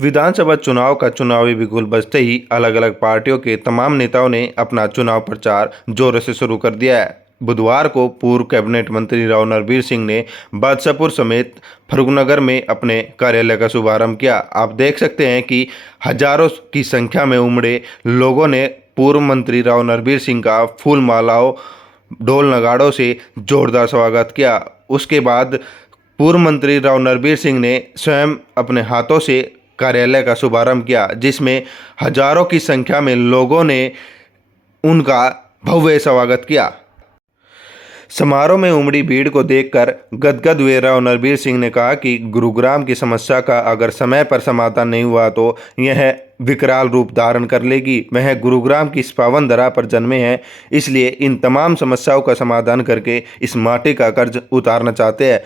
विधानसभा चुनाव का चुनावी बिगुल बजते ही अलग अलग पार्टियों के तमाम नेताओं ने अपना चुनाव प्रचार जोरों से शुरू कर दिया है। बुधवार को पूर्व कैबिनेट मंत्री राव नरवीर सिंह ने बादशाहपुर समेत फरूखनगर में अपने कार्यालय का शुभारंभ किया। आप देख सकते हैं कि हजारों की संख्या में उमड़े लोगों ने पूर्व मंत्री राव नरवीर सिंह का फूल मालाओं ढोल नगाड़ों से जोरदार स्वागत किया। उसके बाद पूर्व मंत्री राव नरवीर सिंह ने स्वयं अपने हाथों से कार्यालय का शुभारंभ किया, जिसमें हजारों की संख्या में लोगों ने उनका भव्य स्वागत किया। समारोह में उमड़ी भीड़ को देखकर गदगद हुए राव नरवीर सिंह ने कहा कि गुरुग्राम की समस्या का अगर समय पर समाधान नहीं हुआ तो यह विकराल रूप धारण कर लेगी। वह गुरुग्राम की इस पावन धरा पर जन्मे हैं, इसलिए इन तमाम समस्याओं का समाधान करके इस माटी का कर्ज उतारना चाहते हैं।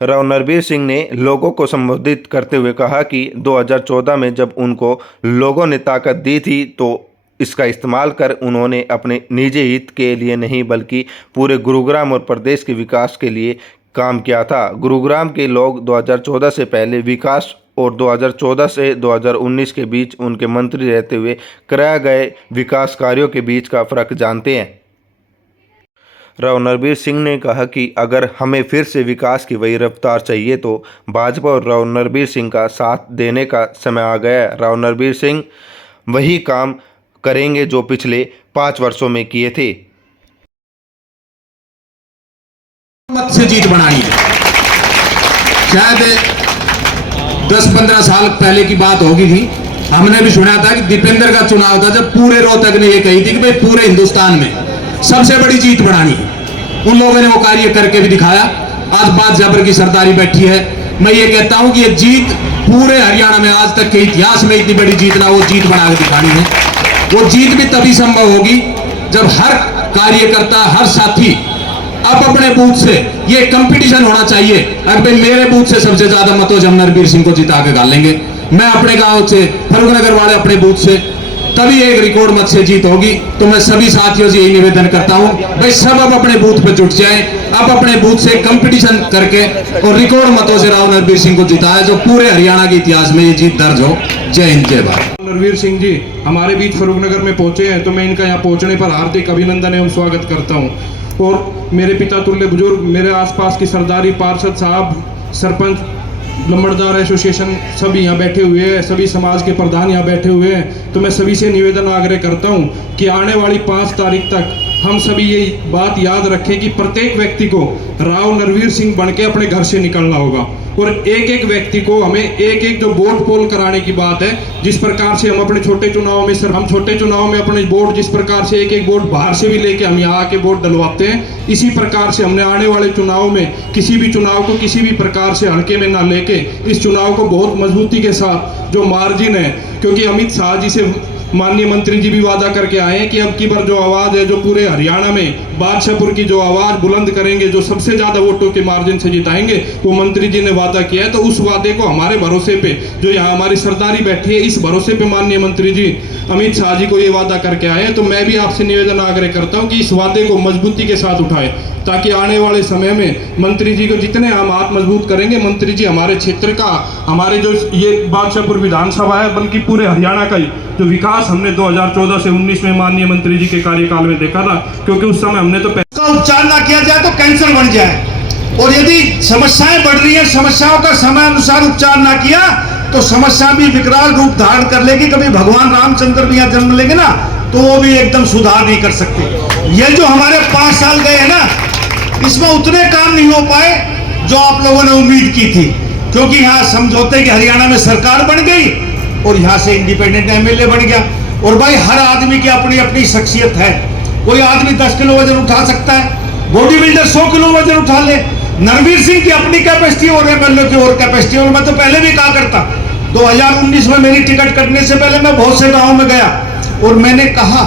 राव नरवीर सिंह ने लोगों को संबोधित करते हुए कहा कि 2014 में जब उनको लोगों ने ताकत दी थी तो इसका इस्तेमाल कर उन्होंने अपने निजी हित के लिए नहीं बल्कि पूरे गुरुग्राम और प्रदेश के विकास के लिए काम किया था। गुरुग्राम के लोग 2014 से पहले विकास और 2014 से 2019 के बीच उनके मंत्री रहते हुए कराए गए विकास कार्यों के बीच का फर्क जानते हैं। राव नरवीर सिंह ने कहा कि अगर हमें फिर से विकास की वही रफ्तार चाहिए तो भाजपा और राव नरवीर सिंह का साथ देने का समय आ गया है। राव नरवीर सिंह वही काम करेंगे जो पिछले 5 वर्षों में किए थे। मत से जीत बनानी है। शायद 10-15 साल पहले की बात होगी थी, हमने भी सुना था कि दीपेंद्र का चुनाव था जब पूरे रोहतक ने ये कही थी कि भाई पूरे हिंदुस्तान में सबसे बड़ी जीत बनानी है। उन लोगों ने वो कार्य करके भी दिखाया। आज बादशाहपुर की सरदारी बैठी है। मैं ये कहता हूं कि ये जीत पूरे हरियाणा में आज तक के इतिहास में इतनी बड़ी जीत ना वो जीत बना के दिखानी है। वो जीत भी तभी संभव होगी जब हर कार्यकर्ता, हर साथी अब अपने बूथ से, ये कंपटीशन होना चाहिए। अब मेरे बूथ से सबसे ज्यादा मतों हम नरवीर सिंह को जिता के डालेंगे, मैं अपने गांव से, फरूखनगर वाले अपने बूथ से, तभी एक रिकॉर्ड मत से जीत होगी। तो मैं सभी साथियों से यही निवेदन करता हूं, भाई सब अब अपने बूथ पे जुट जाएं, अब अपने बूथ से कंपटीशन करके और रिकॉर्ड मतों से राव नरवीर सिंह को जिताया, जो पूरे हरियाणा के इतिहास में ये जीत दर्ज हो। जय हिंद, जय भारत। नरवीर सिंह जी हमारे बीच फरूखनगर में पहुंचे हैं, तो मैं इनका यहाँ पहुंचने पर हार्दिक अभिनंदन एवं स्वागत करता हूँ। और मेरे पिता तुल्य बुजुर्ग, मेरे आसपास की सरदारी, पार्षद साहब, सरपंच, लंबड़दार एसोसिएशन सभी यहाँ बैठे हुए हैं, सभी समाज के प्रधान यहाँ बैठे हुए हैं। तो मैं सभी से निवेदन आग्रह करता हूँ कि आने वाली 5 तारीख तक हम सभी ये बात याद रखें कि प्रत्येक व्यक्ति को राव नरवीर सिंह बनके अपने घर से निकलना होगा और एक एक व्यक्ति को हमें एक एक जो वोट पोल कराने की बात है, जिस प्रकार से हम अपने छोटे चुनाव में हम छोटे चुनाव में अपने वोट जिस प्रकार से एक एक वोट बाहर से भी लेके हम यहाँ आके वोट डलवाते हैं, इसी प्रकार से हमने आने वाले चुनाव में किसी भी चुनाव को किसी भी प्रकार से हल्के में ना लेके इस चुनाव को बहुत मजबूती के साथ जो मार्जिन है, क्योंकि अमित शाह जी से माननीय मंत्री जी भी वादा करके आए हैं कि अब की बार जो आवाज़ है, जो पूरे हरियाणा में बादशाहपुर की जो आवाज़ बुलंद करेंगे, जो सबसे ज़्यादा वोटों के मार्जिन से जिताएंगे, वो मंत्री जी ने वादा किया है। तो उस वादे को हमारे भरोसे पे जो यहाँ हमारी सरदारी बैठी है, इस भरोसे पे माननीय मंत्री जी अमित शाह जी को ये वादा करके आए हैं। तो मैं भी आपसे निवेदन आग्रह करता हूँ कि इस वादे को मजबूती के साथ उठाएं, ताकि आने वाले समय में मंत्री जी को जितने हम हाथ मजबूत करेंगे, मंत्री जी हमारे क्षेत्र का, हमारे जो ये बादशाहपुर विधानसभा है, बल्कि पूरे हरियाणा का ही जो विकास हमने 2014 से 19 में माननीय मंत्री जी के कार्यकाल में देखा था, क्योंकि उस समय हमने तो का उपचार ना किया जाए तो कैंसर बन जाए, और यदि समस्याएं बढ़ रही हैं, समस्याओं का समय अनुसार उपचार ना किया तो समस्या भी विकराल रूप धारण कर लेगी। कभी भगवान रामचंद्र भी यहाँ जन्म लेंगे ना तो वो भी एकदम सुधार नहीं कर सकते। ये जो हमारे 5 साल गए हैं ना, इसमें उतने काम नहीं हो पाए जो आप लोगों ने उम्मीद की थी, क्योंकि यहाँ समझौते कि हरियाणा में सरकार बन गई और यहाँ से इंडिपेंडेंट एमएलए बन गया। और भाई हर आदमी की अपनी अपनी शख्सियत है। कोई आदमी 10 किलो वजन उठा सकता है, बॉडी बिल्डर 100 किलो वजन उठा ले। नरवीर सिंह की अपनी कैपेसिटी और एमएलए की और कैपेसिटी। और मैं तो पहले भी कहा करता, 2019 में मेरी टिकट कटने से पहले मैं बहुत से गाँव में गया और मैंने कहा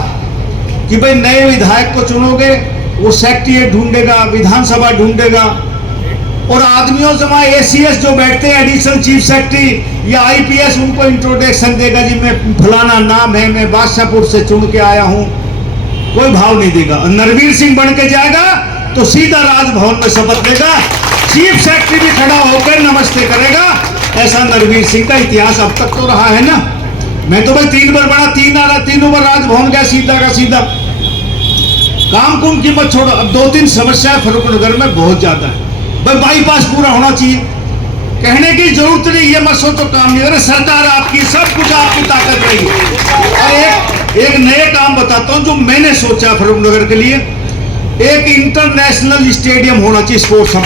कि भाई नए विधायक को चुनोगे, वो सेक्रेटरीएट ढूंढेगा, विधानसभा ढूंढेगा, और आदमियों से वहां एसीएस जो बैठते हैं, एडिशनल चीफ सेक्रेटरी या आईपीएस, उनको इंट्रोडक्शन देगा जी मैं फलाना नाम है, मैं बादशाहपुर से चुन के आया हूं, कोई भाव नहीं देगा। नरवीर सिंह बन के जाएगा तो सीधा राजभवन में शपथ लेगा, चीफ सेक्रेटरी भी खड़ा होकर नमस्ते करेगा ऐसा नरवीर सिंह का इतिहास अब तक तो रहा है ना। मैं तो भाई 3 बार बना, 3 बार राजभवन गया सीधा का सीधा। काम कुम की मत छोड़ो, अब 2-3 समस्याएं फर्रुखनगर में बहुत ज्यादा है। भाई बाईपास पूरा होना चाहिए, कहने की जरूरत नहीं, ये मत सोचो काम नहीं। अरे सरकार आपकी, सब कुछ आपकी ताकत रही है। और एक नए काम बताता हूं जो मैंने सोचा फर्रुखनगर के लिए। एक इंटरनेशनल स्टेडियम होना चाहिए स्पोर्ट्स हब,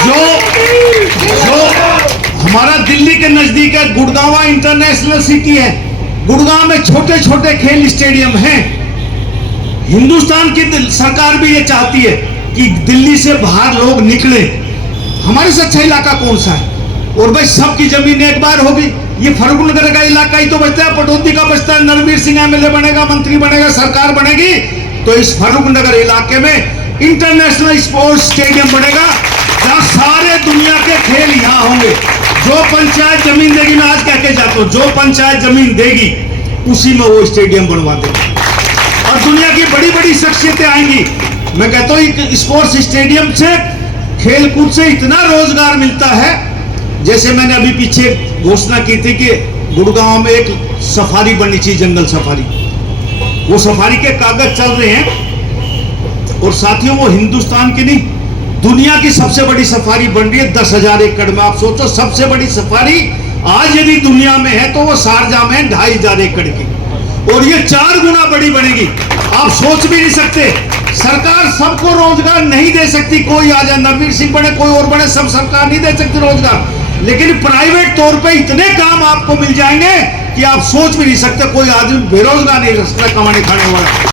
जो हमारा दिल्ली के नजदीक है। गुड़गांव इंटरनेशनल सिटी है, गुड़गांव में छोटे छोटे खेल स्टेडियम हैं। हिंदुस्तान की सरकार भी ये चाहती है कि दिल्ली से बाहर लोग निकले। हमारे से अच्छा इलाका कौन सा है? और भाई सबकी जमीन एक बार होगी। ये फर्रुखनगर का इलाका ही तो बचता है, पटौदी का बचता है। नरवीर सिंह एमएलए बनेगा, मंत्री बनेगा, सरकार बनेगी तो इस फर्रुखनगर इलाके में इंटरनेशनल स्पोर्ट्स स्टेडियम बनेगा, जहां सारे दुनिया के खेल यहां होंगे। जो पंचायत जमीन देगी, मैं आज कह के जाता हूं, जो पंचायत जमीन देगी उसी में वो स्टेडियम बनवा देगी और दुनिया की बड़ी बड़ी शख्सियतें आएंगी। मैं कहता हूं स्पोर्ट्स स्टेडियम से, खेलकूद से इतना रोजगार मिलता है। जैसे मैंने अभी पीछे घोषणा की थी कि गुड़गांव में एक सफारी बननी चाहिए, जंगल सफारी। वो सफारी के कागज चल रहे हैं और साथियों वो हिंदुस्तान की नहीं, दुनिया की सबसे बड़ी सफारी बन रही है 10,000 एकड़ में। आप सोचो, सबसे बड़ी सफारी आज यदि दुनिया में है तो वो शारजाह में 2,500 एकड़ की, और ये 4 गुना बड़ी बनेगी। आप सोच भी नहीं सकते। सरकार सबको रोजगार नहीं दे सकती, कोई आ जाए, नरवीर सिंह बने, कोई और बने, सब सरकार नहीं दे सकती रोजगार, लेकिन प्राइवेट तौर पे इतने काम आपको मिल जाएंगे कि आप सोच भी नहीं सकते। कोई आदमी बेरोजगार नहीं रह सकता कमाने खाने वाला।